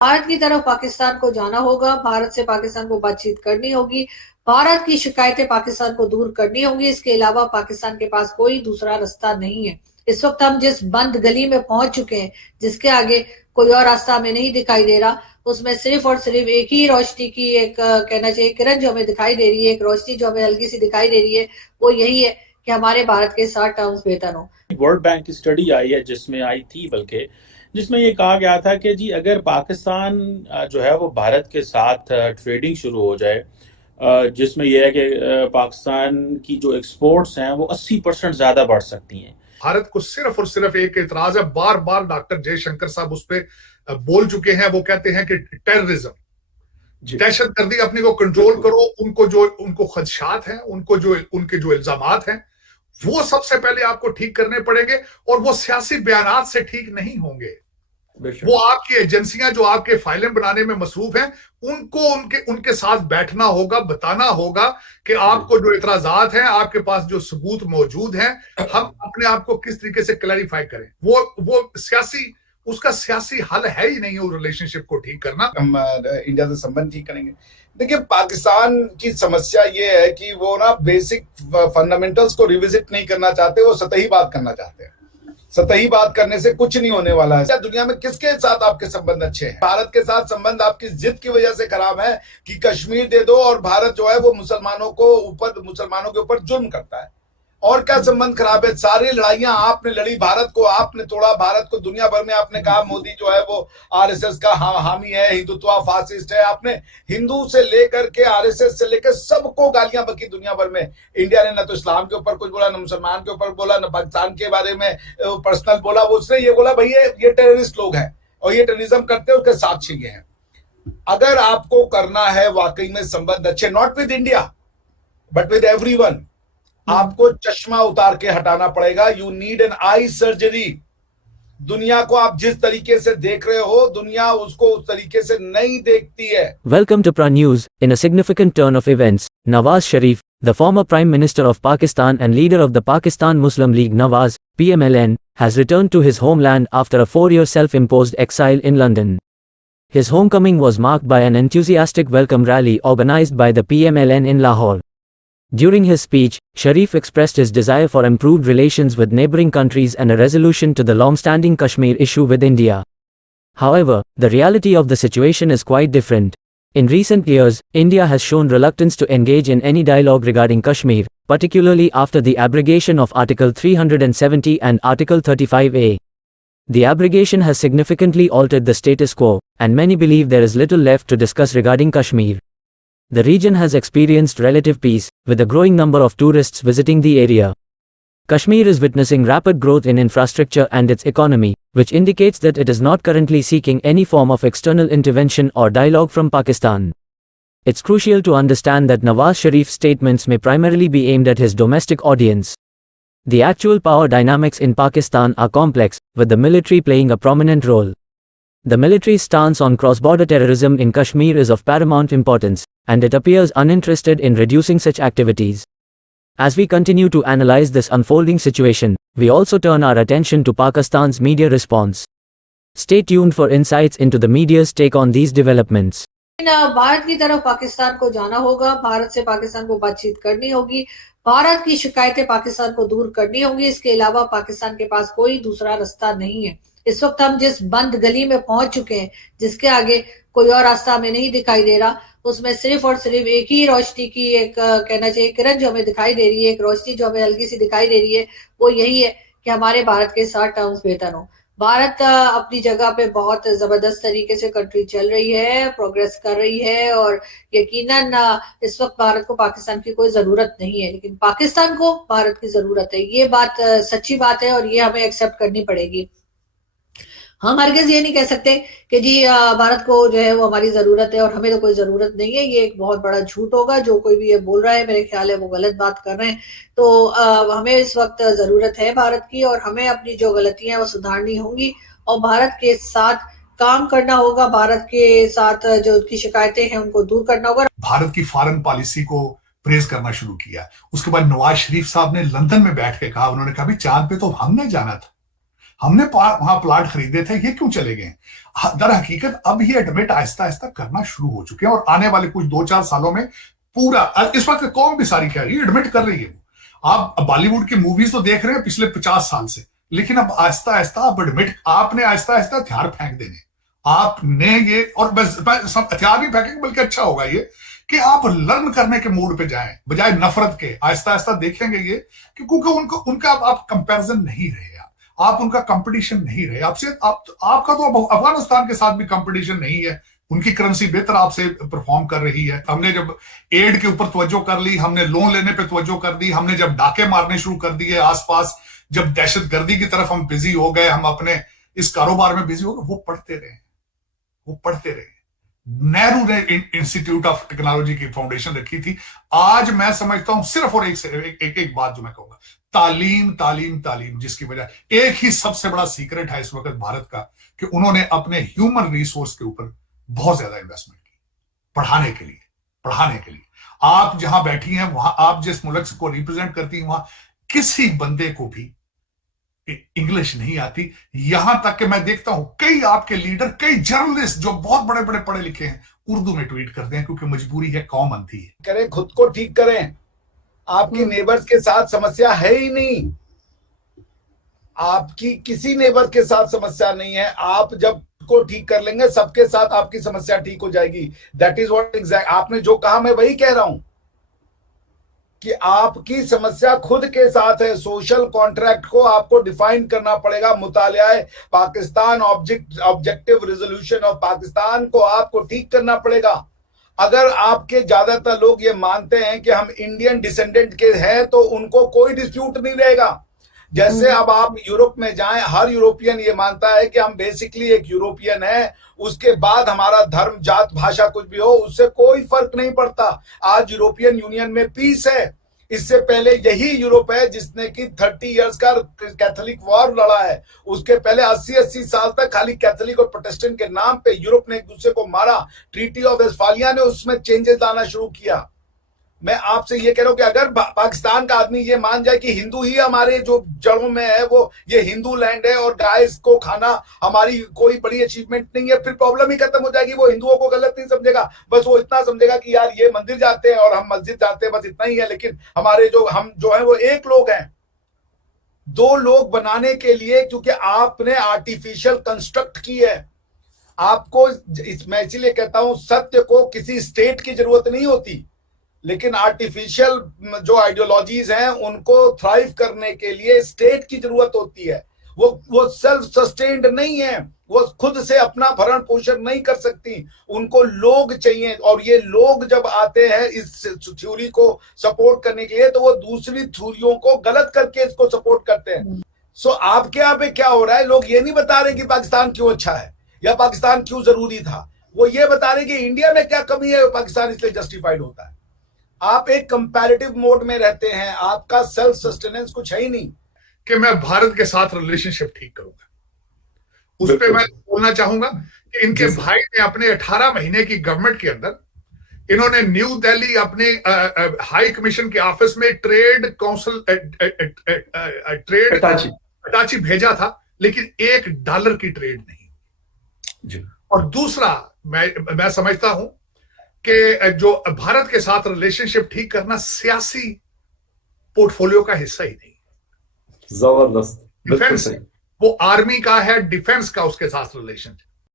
भारत की तरफ पाकिस्तान को जाना होगा, भारत से पाकिस्तान को बातचीत करनी होगी, भारत की शिकायतें पाकिस्तान को दूर करनी होंगी। इसके अलावा पाकिस्तान के पास कोई दूसरा रास्ता नहीं है। इस वक्त हम जिस बंद गली में पहुंच चुके हैं, जिसके आगे कोई और रास्ता हमें नहीं दिखाई दे रहा, उसमें सिर्फ और सिर्फ एक ही रोशनी की एक कहना चाहिए किरण जो हमें दिखाई दे रही है, एक रोशनी जो हमें हल्की सी दिखाई दे रही है, वो यही है कि हमारे भारत के साथ टर्म्स बेहतर हो। वर्ल्ड बैंक की स्टडी आई है जिसमें आई थी बल्कि जिसमें ये कहा गया था कि जी अगर पाकिस्तान जो है वो भारत के साथ ट्रेडिंग शुरू हो जाए, जिसमें यह है कि पाकिस्तान की जो एक्सपोर्ट्स हैं वो 80% ज़्यादा बढ़ सकती हैं। भारत को सिर्फ और सिर्फ एक इतराज है, बार बार डॉक्टर जयशंकर साहब उस पर बोल चुके हैं। वो कहते हैं कि टेररिज्म, दहशतगर्दी अपने को कंट्रोल करो। उनको खदशात हैं, उनके जो इल्जामात हैं, वो सबसे पहले आपको ठीक करने पड़ेंगे और वो सियासी बयानात से ठीक नहीं होंगे। वो आपकी एजेंसियां जो आपके फाइलें बनाने में मसरूफ हैं, उनको उनके साथ बैठना होगा, बताना होगा कि आपको जो इतराजात हैं, आपके पास जो सबूत मौजूद हैं, हम अपने आप को किस तरीके से क्लैरिफाई करें। उसका सियासी हल है ही नहीं, वो रिलेशनशिप को ठीक करना। हम इंडिया से संबंध ठीक करेंगे। देखिए, पाकिस्तान की समस्या ये है कि वो ना बेसिक फंडामेंटल्स को रिविजिट नहीं करना चाहते, वो सतही बात करना चाहते हैं। सतही बात करने से कुछ नहीं होने वाला है। दुनिया में किसके साथ आपके संबंध अच्छे हैं? भारत के साथ संबंध आपकी जिद की वजह से खराब है कि कश्मीर दे दो, और भारत जो है वो मुसलमानों के ऊपर जुर्म करता है। और क्या संबंध खराब है? सारी लड़ाइयां आपने लड़ी, भारत को आपने तोड़ा, भारत को दुनिया भर में आपने कहा मोदी जो है वो आरएसएस का हामी है, हिंदुत्व फासिस्ट है। आपने हिंदू से लेकर के आरएसएस से लेकर सबको गालियां बकी दुनिया भर में। इंडिया ने ना तो इस्लाम के ऊपर कुछ बोला, ना मुसलमान के ऊपर बोला, ना पाकिस्तान के बारे में पर्सनल बोला। उसने ये बोला भाई ये टेररिस्ट लोग हैं और ये टेररिज्म करते हैं, उसके साथ ये हैं। अगर आपको करना है वाकई में संबंध अच्छे, not with India but with everyone, आपको चश्मा उतार के हटाना पड़ेगा। You need an eye surgery. दुनिया को आप जिस तरीके से देख रहे हो, दुनिया उसको उस तरीके से नहीं देखती है। Welcome to Pra News. In a significant turn of events, Nawaz Sharif, the former Prime Minister of Pakistan and leader of the Pakistan Muslim League Nawaz, PMLN, has returned to his homeland after a 4-year self-imposed exile in London. His homecoming was marked by an enthusiastic welcome rally organized by the PMLN in Lahore. During his speech, Sharif expressed his desire for improved relations with neighboring countries and a resolution to the long-standing Kashmir issue with India. However, the reality of the situation is quite different. In recent years, India has shown reluctance to engage in any dialogue regarding Kashmir, particularly after the abrogation of Article 370 and Article 35A. The abrogation has significantly altered the status quo, and many believe there is little left to discuss regarding Kashmir. The region has experienced relative peace, with a growing number of tourists visiting the area. Kashmir is witnessing rapid growth in infrastructure and its economy, which indicates that it is not currently seeking any form of external intervention or dialogue from Pakistan. It's crucial to understand that Nawaz Sharif's statements may primarily be aimed at his domestic audience. The actual power dynamics in Pakistan are complex, with the military playing a prominent role. The military's stance on cross-border terrorism in Kashmir is of paramount importance, and it appears uninterested in reducing such activities. As we continue to analyze this unfolding situation, we also turn our attention to Pakistan's media response. Stay tuned for insights into the media's take on these developments. Bharat की तरफ पाकिस्तान को जाना होगा, भारत से पाकिस्तान को बातचीत करनी होगी, भारत की शिकायतें पाकिस्तान को दूर करनी होंगी। इसके अलावा पाकिस्तान के पास कोई दूसरा रास्ता नहीं है। इस वक्त हम जिस बंद गली में पहुंच चुके हैं, जिसके आगे कोई और रास्ता हमें नहीं दिखाई दे रहा, उसमें सिर्फ और सिर्फ एक ही रोशनी की एक कहना चाहिए किरण जो हमें दिखाई दे रही है, एक रोशनी जो हमें हल्की सी दिखाई दे रही है, वो यही है कि हमारे भारत के साथ टर्म्स बेहतर हो। भारत अपनी जगह पे बहुत जबरदस्त तरीके से कंट्री चल रही है, प्रोग्रेस कर रही है, और यकीनन इस वक्त भारत को पाकिस्तान की कोई जरूरत नहीं है, लेकिन पाकिस्तान को भारत की जरूरत है। ये बात सच्ची बात है और ये हमें एक्सेप्ट करनी पड़ेगी। हम हरगिज ये नहीं कह सकते कि जी भारत को जो है वो हमारी जरूरत है और हमें तो कोई जरूरत नहीं है। ये एक बहुत बड़ा झूठ होगा। जो कोई भी ये बोल रहा है, मेरे ख्याल है वो गलत बात कर रहे हैं। तो हमें इस वक्त जरूरत है भारत की, और हमें अपनी जो गलतियां हैं वो सुधारनी होंगी और भारत के साथ काम करना होगा। भारत के साथ जो उनकी शिकायतें हैं उनको दूर करना होगा। भारत की फॉरेन पॉलिसी को प्रेज करना शुरू किया। उसके बाद नवाज शरीफ साहब ने लंदन में बैठ के कहा, उन्होंने कहा चांद पे तो हमने जाना था, हमने वहां प्लाट खरीदे थे, ये क्यों चले गए? दर हकीकत अब ये एडमिट आहिस्ता आहिस्ता करना शुरू हो चुके हैं और आने वाले कुछ 2-4 सालों में पूरा, इस वक्त कौम भी सारी कह रही है, एडमिट कर रही है। आप बॉलीवुड की मूवीज तो देख रहे हैं पिछले 50 साल से, लेकिन अब आहिस्ता आहिस्ता आप एडमिट, आपने आहिस्ता आहिस्ता हथियार फेंक देने, आपने ये, और बस हथियार नहीं फेंकेंगे बल्कि अच्छा होगा ये कि आप लर्न करने के मूड पे जाएं बजाय नफरत के। आहिस्ता आहिस्ता देखेंगे ये कि क्योंकि उनका आप कंपैरिजन नहीं रहे, आप उनका कंपटीशन नहीं रहे आपसे। आपका तो अफगानिस्तान के साथ भी कंपटीशन नहीं है, उनकी करेंसी बेहतर आपसे परफॉर्म कर रही है। हमने जब एड के ऊपर तवज्जो कर ली, हमने लोन लेने पे तवज्जो कर दी, हमने जब डाके मारने शुरू कर दिए आसपास, जब दहशतगर्दी की तरफ हम बिजी हो गए, हम अपने इस कारोबार में बिजी हो गए, वो पढ़ते रहे। नेहरू ने इंस्टीट्यूट ऑफ टेक्नोलॉजी की फाउंडेशन रखी थी। आज मैं समझता हूं सिर्फ और एक बात जो मैं कहूंगा, तालीम तालीम तालीम, जिसकी वजह एक ही सबसे बड़ा सीक्रेट है इस वक्त भारत का कि उन्होंने अपने ह्यूमन रिसोर्स के ऊपर बहुत ज्यादा इन्वेस्टमेंट की पढ़ाने के लिए। आप जहां बैठी हैं वहां, आप जिस मुल्क को रिप्रेजेंट करती हैं वहां किसी बंदे को भी इंग्लिश नहीं आती। यहां तक कि मैं देखता हूं कई आपके लीडर, कई जर्नलिस्ट जो बहुत बड़े बड़े पढ़े लिखे हैं, उर्दू में ट्वीट करते हैं क्योंकि मजबूरी है, कौम अंधी है। करें, खुद को ठीक करें। आपकी नेबर्स के साथ समस्या है ही नहीं, आपकी किसी नेबर के साथ समस्या नहीं है। आप जब को ठीक कर लेंगे, सबके साथ आपकी समस्या ठीक हो जाएगी। दैट इज व्हाट एग्जैक्ट आपने जो कहा, मैं वही कह रहा हूं कि आपकी समस्या खुद के साथ है। सोशल कॉन्ट्रैक्ट को आपको डिफाइन करना पड़ेगा। मुतालिया Pakistan, objective resolution of Pakistan को आपको ठीक करना पड़ेगा। अगर आपके ज्यादातर लोग ये मानते हैं कि हम इंडियन डिसेंडेंट के हैं तो उनको कोई डिस्प्यूट नहीं रहेगा। जैसे अब आप यूरोप में जाएं, हर यूरोपियन ये मानता है कि हम बेसिकली एक यूरोपियन है, उसके बाद हमारा धर्म, जात, भाषा कुछ भी हो, उससे कोई फर्क नहीं पड़ता। आज यूरोपियन यूनियन में पीस है। इससे पहले यही यूरोप है जिसने कि 30 इयर्स का कैथोलिक वॉर लड़ा है। उसके पहले 80 साल तक खाली कैथोलिक और प्रोटेस्टेंट के नाम पे यूरोप ने एक दूसरे को मारा। ट्रीटी ऑफ वेस्टफालिया ने उसमें चेंजेस लाना शुरू किया। मैं आपसे ये कह रहा हूं कि अगर पाकिस्तान का आदमी ये मान जाए कि हिंदू ही हमारे जो जड़ों में है, वो ये हिंदू लैंड है और गाय को खाना हमारी कोई बड़ी अचीवमेंट नहीं है, फिर प्रॉब्लम ही खत्म हो जाएगी। वो हिंदुओं को गलत नहीं समझेगा, बस वो इतना समझेगा कि यार ये मंदिर जाते हैं और हम मस्जिद जाते हैं, बस इतना ही है। लेकिन हमारे हम जो है वो एक लोग हैं। दो लोग बनाने के लिए, क्योंकि आपने आर्टिफिशियल कंस्ट्रक्ट की है। आपको मैं इसीलिए कहता हूं, सत्य को किसी स्टेट की जरूरत नहीं होती, लेकिन आर्टिफिशियल जो आइडियोलॉजीज हैं उनको थ्राइव करने के लिए स्टेट की जरूरत होती है। वो सेल्फ सस्टेन्ड नहीं है, वो खुद से अपना भरण पोषण नहीं कर सकती, उनको लोग चाहिए। और ये लोग जब आते हैं इस थ्योरी को सपोर्ट करने के लिए, तो वो दूसरी थ्योरियों को गलत करके इसको सपोर्ट करते हैं। सो आपके यहाँ पे क्या हो रहा है, लोग ये नहीं बता रहे कि पाकिस्तान क्यों अच्छा है या पाकिस्तान क्यों जरूरी था, वो ये बता रहे कि इंडिया में क्या कमी है, पाकिस्तान इसलिए जस्टिफाइड होता है। आप एक कंपैरेटिव मोड में रहते हैं, आपका सेल्फ सस्टेनेंस कुछ है ही नहीं कि मैं भारत के साथ रिलेशनशिप ठीक करूंगा। उस पे मैं बोलना चाहूंगा कि इनके भाई ने अपने 18 महीने की गवर्नमेंट के अंदर इन्होंने न्यू दिल्ली अपने हाई कमीशन के ऑफिस में ट्रेड काउंसिल ट्रेड अटाची भेजा था, लेकिन $1 की ट्रेड नहीं जी। और दूसरा, मैं समझता हूं कि जो भारत के साथ रिलेशनशिप ठीक करना सियासी पोर्टफोलियो का हिस्सा ही नहीं। जबरदस्त, डिफेंस, वो आर्मी का है, डिफेंस का उसके साथ रिलेशन।